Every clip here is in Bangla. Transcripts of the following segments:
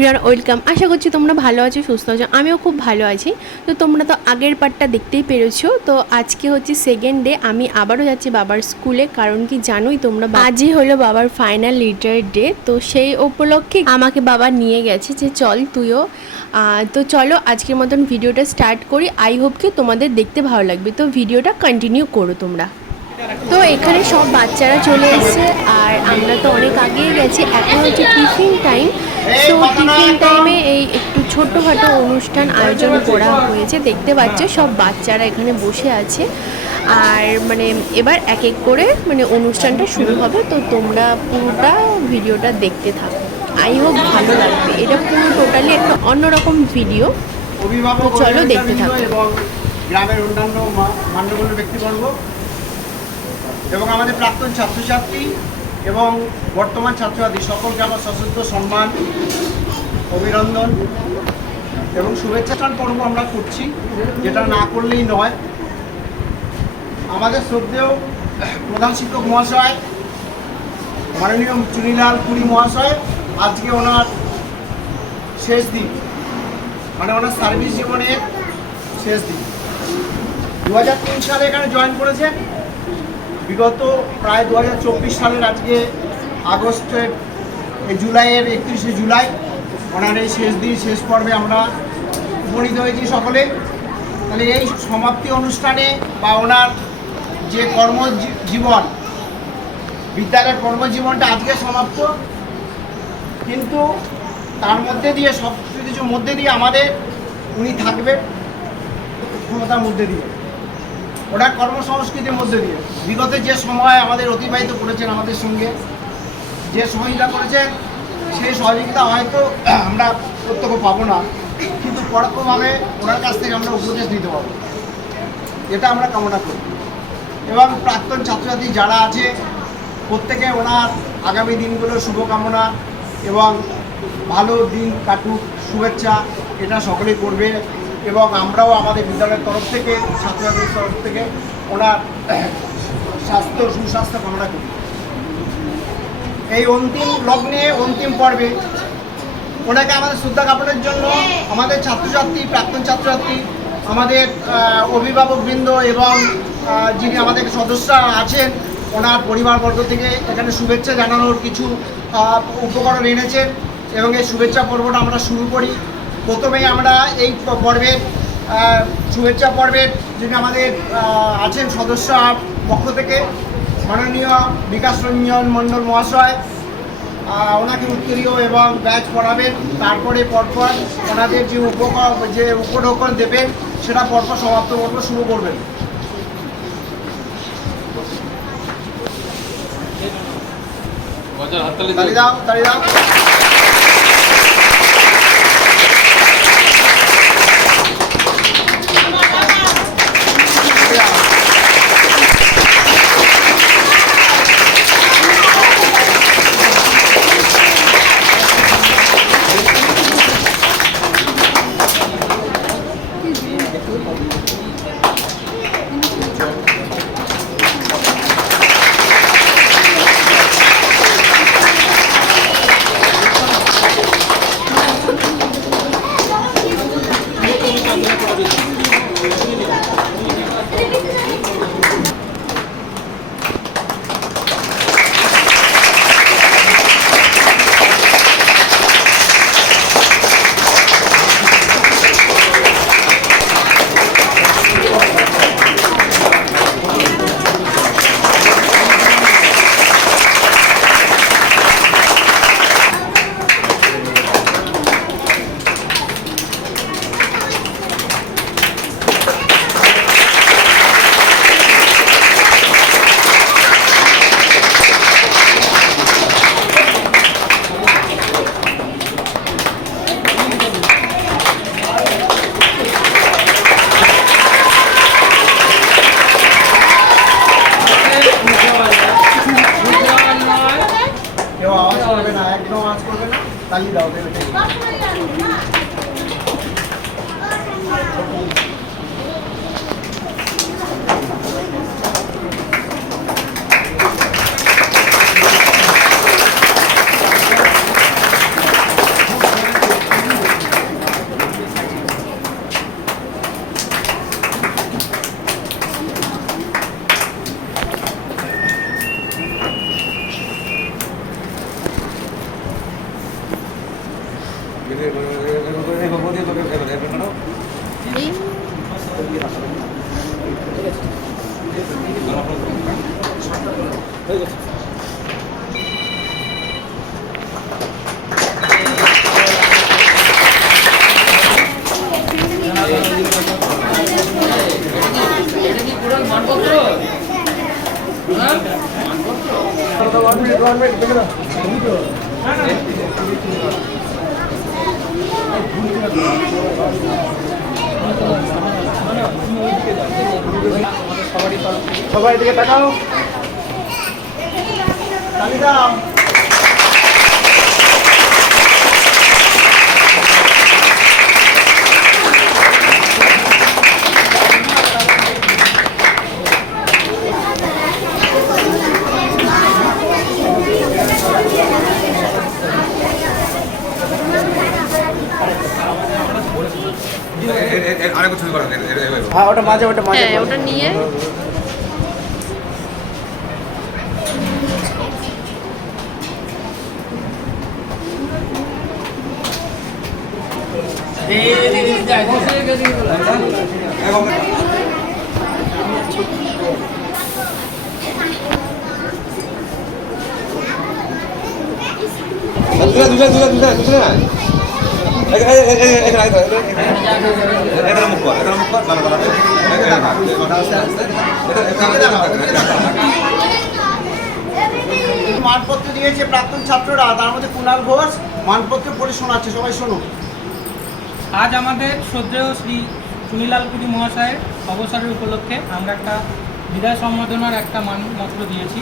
এভরিওয়ান ওয়েলকাম আশা করছি তোমরা ভালো আছো, সুস্থ আছো। আমিও খুব ভালো আছি। তো তোমরা তো আগের পার্টটা দেখতেই পেরেছ। তো আজকে হচ্ছে সেকেন্ড ডে আমি আবারও যাচ্ছি বাবার স্কুলে কারণ কি জানোই তোমরা আজই হলো বাবার ফাইনাল লিটার ডে তো সেই উপলক্ষে আমাকে বাবা নিয়ে গেছে যে, চল তুইও। তো চলো আজকের মতন ভিডিওটা স্টার্ট করি। আই হোপ কি তোমাদের দেখতে ভালো লাগবে। তো ভিডিওটা কন্টিনিউ করো তোমরা। তো এখানে সব বাচ্চারা চলে এসছে। আর আমরা তো অনেক আগেই গেছি। এখন হচ্ছে টিফিন টাইম তো টিফিন টাইমে এই একটু ছোট্টখাটো অনুষ্ঠান আয়োজন করা হয়েছে। দেখতে পাচ্ছ সব বাচ্চারা এখানে বসে আছে। আর মানে এবার এক এক করে মানে অনুষ্ঠানটা শুরু হবে। তো তোমরা পুরোটা ভিডিওটা দেখতে থাকো। আই হোপ ভালো লাগবে। এটা পুরো টোটালি একটা অন্যরকম ভিডিও তো চলো দেখতে থাকো। এবং গ্রামের অন্যান্য মান্যগণ্য ব্যক্তিবর্গ এবং আমাদের প্রাক্তন ছাত্রছাত্রী এবং বর্তমান ছাত্রছাত্রী সকলকে আমার সশস্ত্র সম্মান, অভিনন্দন এবং শুভেচ্ছাটান পর্ব আমরা করছি, যেটা না করলেই নয়। আমাদের শ্রদ্ধেয় প্রধান শিক্ষক মহাশয়, মাননীয় চুনিলাল পুরী মহাশয়, আজকে ওনার শেষ দিন মানে ওনার সার্ভিস জীবনের শেষ দিন। দু হাজার তিন সালে এখানে জয়েন করেছেন। বিগত প্রায় দু হাজার চব্বিশ সালের আজকে আগস্টের জুলাইয়ের একত্রিশে জুলাই ওনার এই শেষ দিন, শেষ পর্বে আমরা উপনীত হয়েছি সকলে। তাহলে এই সমাপ্তি অনুষ্ঠানে বা ওনার যে কর্মজীবন, বিদ্যালয়ের কর্মজীবনটা আজকে সমাপ্ত। কিন্তু তার মধ্যে দিয়ে সব কিছুর মধ্যে দিয়ে আমাদের, উনি থাকবেন, ক্ষমতার মধ্যে দিয়ে। ওটা কর্মসংস্কৃতির মধ্যে দিয়ে। বিগত যে সময় আমাদের অতিবাহিত করেছেন আমাদের সঙ্গে, যে সহযোগিতা করেছেন, সেই সহযোগিতা হয়তো আমরা প্রত্যক্ষ পাবো না, কিন্তু পরোক্ষভাবে ওনার কাছ থেকে আমরা উপদেশ নিতে পারব। এটা আমরা কামনা করি। এবং প্রাক্তন ছাত্রছাত্রী যারা আছে, প্রত্যেকে ওনার আগামী দিনগুলোর শুভকামনা এবং ভালো দিন কাটুক, শুভেচ্ছা, এটা সকলেই করবে। এবং আমরাও আমাদের বিদ্যালয়ের তরফ থেকে ছাত্রছাত্রীর তরফ থেকে ওনার স্বাস্থ্য সুস্বাস্থ্য কামনা করি। এই অন্তিম লগ্নে, অন্তিম পর্বে ওনাকে আমাদের শ্রদ্ধা জ্ঞাপনের জন্য আমাদের ছাত্রছাত্রী, প্রাক্তন ছাত্রছাত্রী, আমাদের অভিভাবকবৃন্দ এবং যিনি আমাদের সদস্যরা আছেন, ওনার পরিবারবর্গ থেকে এখানে শুভেচ্ছা জানানোর কিছু উপকরণ এনেছেন এবং এই শুভেচ্ছা পর্বটা আমরা শুরু করি। প্রথমেই আমরা এই পর্বের শুভেচ্ছা পর্বের যিনি আমাদের আছেন সদস্য পক্ষ থেকে মাননীয় বিকাশ রঞ্জন মণ্ডল মহাশয় ওনাকে উত্তরীয় এবং ব্যাচ পড়াবেন। তারপরে পরপর ওনাদের যে উপকর যে উপঢৌকন দেবেন সেটা পরপর সমাপ্ত পর্ব শুরু করবেন। হাততালি দাও তালি দাও। সবাই হ্যাঁ ওটা মাঝে ওটা মাঝে। হ্যাঁ ওটা নিয়ে। এখানে মুখ কর দাঁড়া মানপত্র দিয়েছে প্রাক্তন ছাত্ররা, তার মধ্যে কুণাল ঘোষ, মানপত্র পড়ে শোনাচ্ছে, সবাই শোনো। আজ আমাদের শ্রদ্ধেয় শ্রী চুনিলাল পুরী মহাশয়ের অবসরের উপলক্ষে আমরা একটা বিদায় সম্বোধনার একটা মানপত্র দিয়েছি।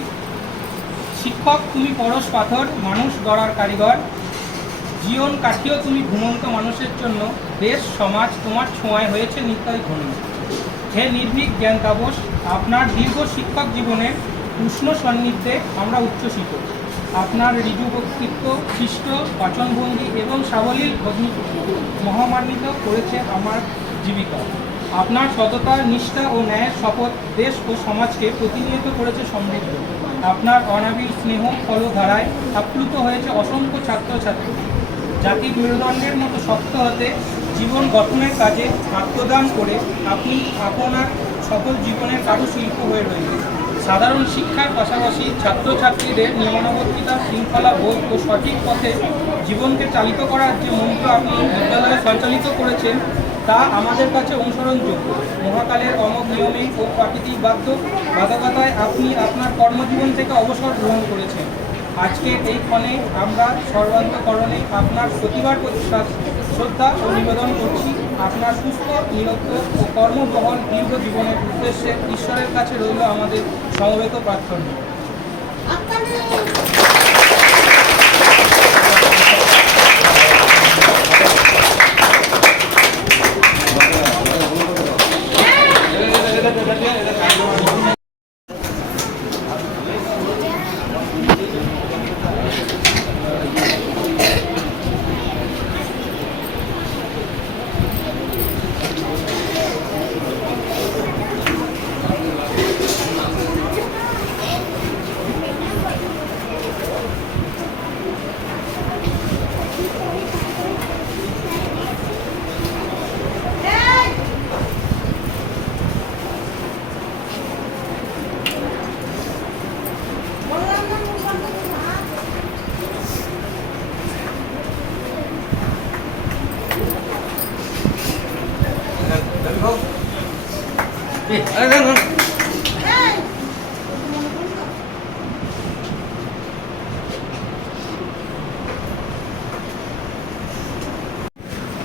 শিক্ষক, তুমি পরশ পাথর, মানুষ গড়ার কারিগর। জীবন কাটিয়েও তুমি ঘুমন্ত মানুষের জন্য দেশ, সমাজ তোমার ছোঁয়ায় হয়েছে নিত্যই ধন্য হে নির্ভীক জ্ঞান তাপস আপনার দীর্ঘ শিক্ষক জীবনের উষ্ণ সান্নিধ্যে আমরা উচ্ছ্বসিত। আপনার ঋজু বক্তৃত্ব খ্রিস্ট বাচনভঙ্গি এবং সাবলীল ভগ্নি মহামান্বিত করেছে আমার জীবিকা। আপনার সততা, নিষ্ঠা ও ন্যায়ের শপথ দেশ ও সমাজকে প্রতিনিয়ত করেছে সমৃদ্ধ। আপনার অনাবিল স্নেহ ফলধারায় আপ্লুত হয়েছে অসংখ্য ছাত্রছাত্রী। জাতির মেরুদণ্ডের মতো শক্ত হতে জীবন গঠনের কাজে আত্মদান করে আপনি আপনার সকল জীবনের কারুশিল্প হয়ে রয়েছে। সাধারণ শিক্ষার পাশাপাশি ছাত্রছাত্রীদের নিয়মানুবর্তিতা, শৃঙ্খলা বোধ ও সঠিক পথে জীবনকে চালিত করার যে মন্ত্র আপনি বিদ্যালয়ে সঞ্চালিত করেছেন তা আমাদের কাছে অনুসরণযোগ্য। মহাকালের অমোঘ নিয়মে ও প্রাকৃতিক বাধ্য বাধকতায় আপনি আপনার কর্মজীবন থেকে অবসর গ্রহণ করেছেন। আজকে এই ক্ষণে আমরা সর্বান্তকরণে আপনার প্রতিবার প্রতি শ্রদ্ধা ও নিবেদন করছি। আপনার সুস্থ, নিরক্ত ও কর্মবহন দীর্ঘ জীবনের উদ্দেশ্যে ঈশ্বরের কাছে রইল আমাদের সমবেত প্রার্থনা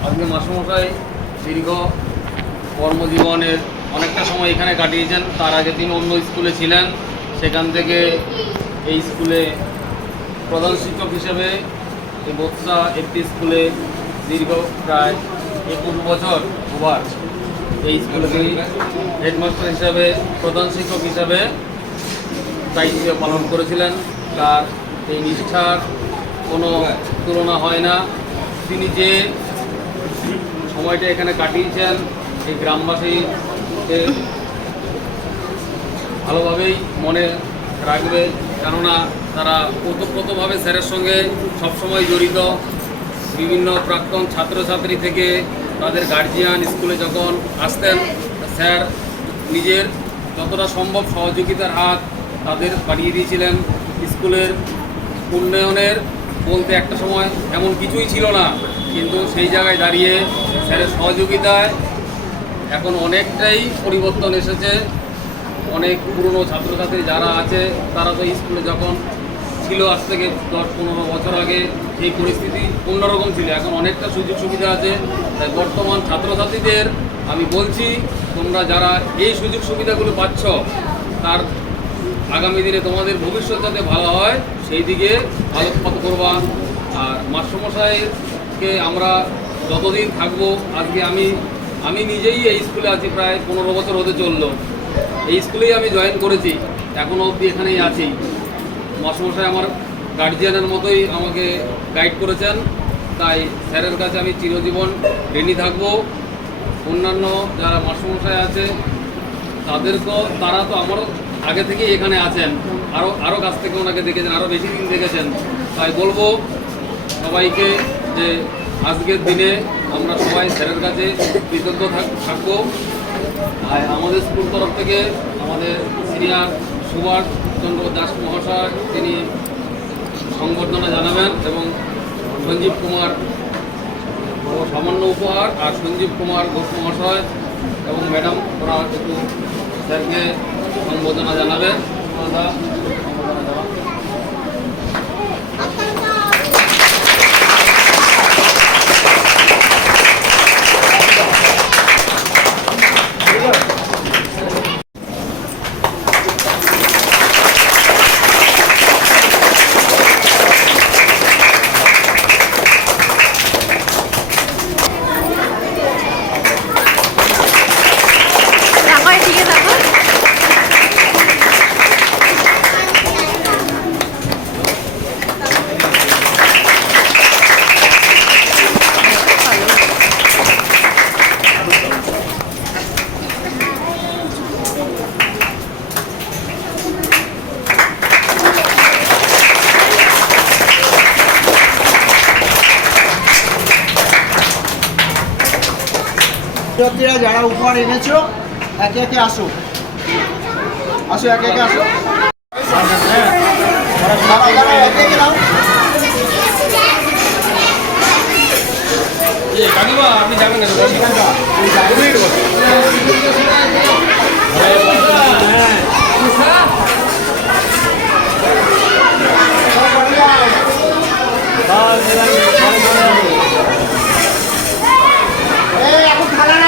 আজকে মাস্টারমশাই দীর্ঘ কর্মজীবনের অনেকটা সময় এখানে কাটিয়েছেন তার আগে তিনি অন্য স্কুলে ছিলেন। সেখান থেকে এই স্কুলে প্রধান শিক্ষক হিসেবে এই বৎসা একটি স্কুলে দীর্ঘ প্রায় একুশ বছর ওভার এই স্কুলে তিনি হেডমাস্টার হিসাবে, প্রধান শিক্ষক হিসাবে দায়িত্ব পালন করেছিলেন। তার এই নিষ্ঠার কোনো তুলনা হয় না। তিনি যে সময়টা এখানে কাটিয়েছেন, এই গ্রামবাসী ভালোভাবেই মনে রাখবে কেননা তারা ওতপ্রোতভাবে স্যারের সঙ্গে সবসময় জড়িত। বিভিন্ন প্রাক্তন ছাত্রছাত্রী থেকে তাদের গার্জিয়ান স্কুলে যখন আসতেন, স্যার নিজের যতটা সম্ভব সহযোগিতার হাত তাদের পাঠিয়ে দিয়েছিলেন। স্কুলের উন্নয়নের বলতে একটা সময় এমন কিছুই ছিল না, কিন্তু সেই জায়গায় দাঁড়িয়ে স্যারের সহযোগিতায় এখন অনেকটাই পরিবর্তন এসেছে। অনেক পুরনো ছাত্রছাত্রী যারা আছে, তারা তো স্কুলে যখন ছিল আজ থেকে দশ পনেরো বছর আগে, সেই পরিস্থিতি অন্যরকম ছিল। এখন অনেকটা সুযোগ সুবিধা আছে। তাই বর্তমান ছাত্রছাত্রীদের আমি বলছি, তোমরা যারা এই সুযোগ সুবিধাগুলো পাচ্ছ, তার আগামী দিনে তোমাদের ভবিষ্যৎ যাতে ভালো হয়, সেই দিকে আলোকপাত করবা। আর মাস্টারমশাইকে আমরা যতদিন থাকব, আজকে আমি আমি নিজেই এই স্কুলে আছি, প্রায় পনেরো বছর হতে চলল। এই স্কুলেই আমি জয়েন করেছি। এখনও অবধি এখানেই আছি। মাস্টারমশাই আমার গার্জিয়ানের মতোই আমাকে গাইড করেছেন। তাই স্যারের কাছে আমি চিরজীবন ঋণী থাকব। অন্যান্য যারা মাস্টারমশাই আছে, তাদেরকেও তারা তো আমারও আগে থেকেই এখানে আছেন। আরও আরও কাছ থেকে ওনাকে দেখেছেন আরও বেশি দিন দেখেছেন। তাই বলব সবাইকে যে আজকের দিনে আমরা সবাই স্যারের কাছে কৃতজ্ঞ থাক- থাকব। আর আমাদের স্কুল তরফ থেকে আমাদের সিনিয়র সুভাষ চন্দ্র দাস মহাশয়, তিনি সংবর্ধনা জানাবেন এবং সঞ্জীব কুমার সামান্য উপহার আর সঞ্জীব কুমার ঘোষ মহাশয় এবং ম্যাডাম ওরা একটু স্যারকে সম্বোধনা জানাবেন ওনারা সম্বোধনা ছাত্রীরা যারা উপহার এনেছো একে একে আসো। আসো একে একে আসো। এ, কাকিমা আপনি যাবেন কেন বসুন। এই, এখন খালা না।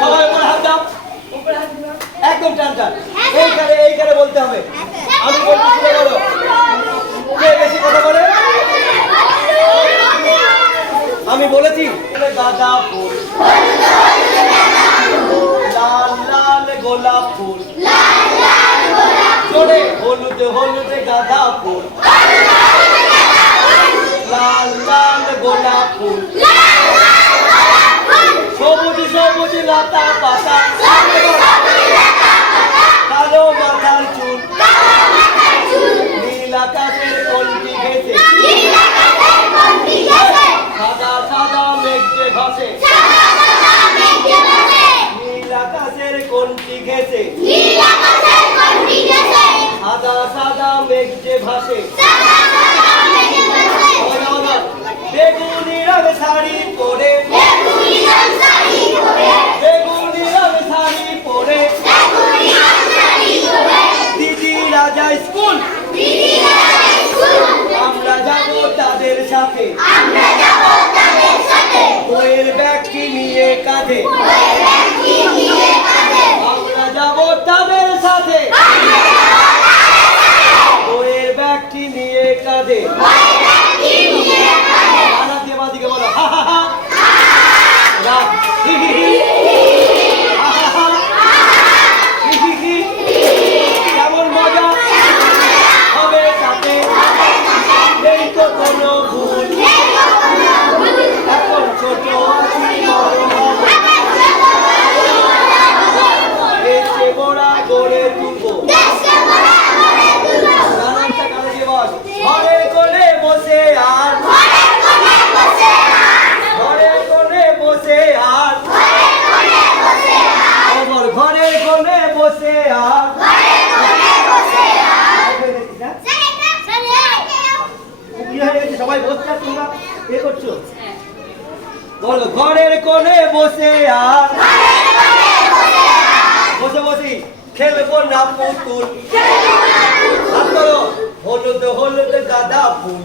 সবাই উপরে হাত দাও একদম টান টান এইখানে এইখানে বলতে হবে আমি বলছি শুনে বলো কে বেশি কথা বলে আমি বলেছি গাঁদা ফুল লাল লাল গোলাপ ফুল জোরে হলুদ হলুদ গাঁদা ফুল লাল লাল গোলাপ ফুল সবুজ লতা পাতা। কালো মাথার চুল। নীল আকাশের কলটি ঘেসে সাদা সাদা মেঘ ভাসে। নীল আকাশের কলটি ঘেসে সাদা সাদা মেঘ ভাসে। বেগুনি রঙ শাড়ি পরে বেগুনি রঙ শাড়ি পরে দিদি রাজা স্কুল আমরা যাব তাদের সাথে। বইয়ের ব্যাগটি নিয়ে কাঁধে। আমরা কোন ঘরের কোণে বসে আর বসে, বসি। খেলব না পুতুল। হাত করো হলুদ হলুদ গাদা ফুল।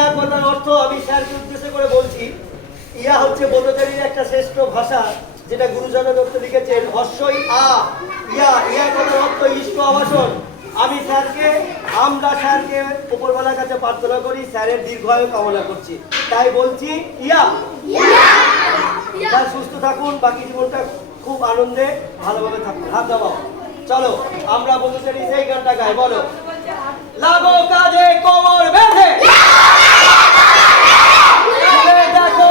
ইয়া কথার অর্থ আমি স্যারকে উদ্দেশ্য করে বলছি ইয়া হচ্ছে ব্রতচারীর একটা শ্রেষ্ঠ ভাষা যেটা গুরুজনা দত্ত লিখেছেন হস্যই আ ইয়া ইয়া কথার অর্থ ইষ্ট আবাসন। আমি স্যারকে আমরা স্যারকে উপরবেলার কাছে প্রার্থনা করি স্যারের দীর্ঘায়ু কামনা করছি। তাই বলছি ইয়া স্যার সুস্থ থাকুন বাকি জীবনটা খুব আনন্দে ভালোভাবে থাকুন। হাত দাবাও চলো আমরা বন্ধুদের সেই গানটা গাই বলো। লাগো কাজে কোমর বেঁধে।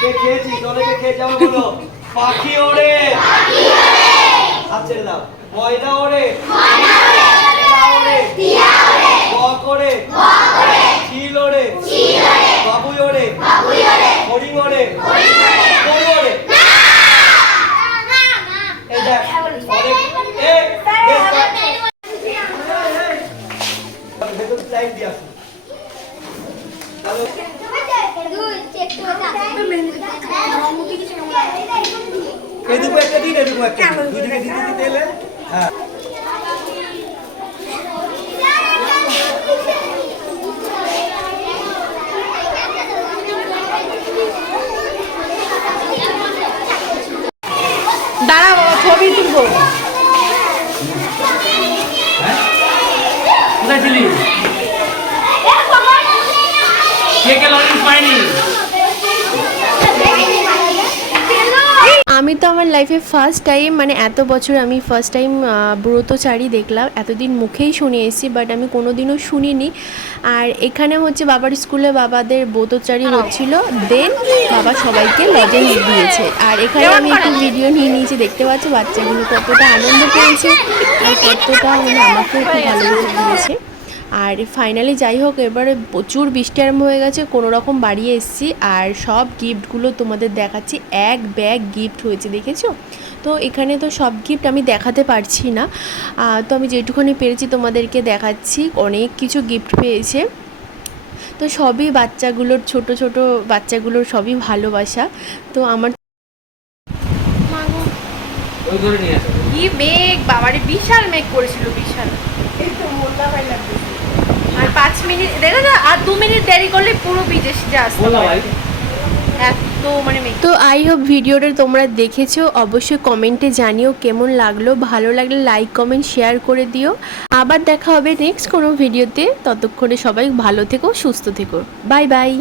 কে খেয়েছি? অনেকে খেয়ে যাব বলো। পাখি ওড়ে। হাত ছেড়ে দাও। ময়দা ওড়ে। টিয়া ওড়ে। বক ওড়ে। চিল ওড়ে। বাবুই ওড়ে। হরিং ওড়ে। গরু ওড়ে। এই দেখ, অনেক এই বেশ কর। ভেতর লাইন দিয়ে আসুন হ্যালো এটুকু একটা দিন এটুকু একটা দিন দুদিকে দিতে দিতে এলে হ্যাঁ দাঁড়া বাবা ছবি তুলবো। কোথায় ছিলি? কে কে পাইনি আমি তো আমার লাইফে ফার্স্ট টাইম মানে এত বছর আমি ফার্স্ট টাইম ব্রতচারী দেখলাম। এতদিন মুখেই শুনে এসেছি বাট আমি কোনো দিনও শুনিনি। আর এখানে হচ্ছে বাবার স্কুলে বাবাদের ব্রতচারী হচ্ছিল। দেন বাবা সবাইকে লজেন্স দিয়েছে। আর এখানে আমি একটু ভিডিও নিয়ে নিয়েছি দেখতে পাচ্ছি বাচ্চাগুলো কতটা আনন্দ পেয়েছে। আর কতটা মানে আমাকেও খুব ভালোবেসে দিয়েছে। আর ফাইনালি যাই হোক এবারে প্রচুর বৃষ্টি আরম্ভ হয়ে গেছে কোনো রকম বাড়ি এসেছি আর সব গিফটগুলো তোমাদের দেখাচ্ছি। এক ব্যাগ গিফট হয়েছে দেখেছ? তো এখানে তো সব গিফট আমি দেখাতে পারছি না। তো আমি যেটুকুনি পেরেছি তোমাদেরকে দেখাচ্ছি অনেক কিছু গিফট পেয়েছে। তো সবই বাচ্চাগুলোর ছোট ছোট বাচ্চাগুলোর সবই ভালোবাসা। তো আমার কি মেঘ বাবারে বিশাল মেঘ করেছিল বিশাল। এই তো মোল্লা ভাই লাগবে। পাঁচ মিনিট দেখো না আর দু মিনিট দেরি করলে পুরো ভিজে আসতে এত মানে তো আই হোপ ভিডিওটা তোমরা দেখেছ অবশ্যই কমেন্টে জানিও কেমন লাগল ভালো লাগলে লাইক কমেন্ট শেয়ার করে দিও। আবার দেখা হবে নেক্সট কোনো ভিডিওতে ততক্ষণে সবাই ভালো থেকো সুস্থ থেকো। Bye bye.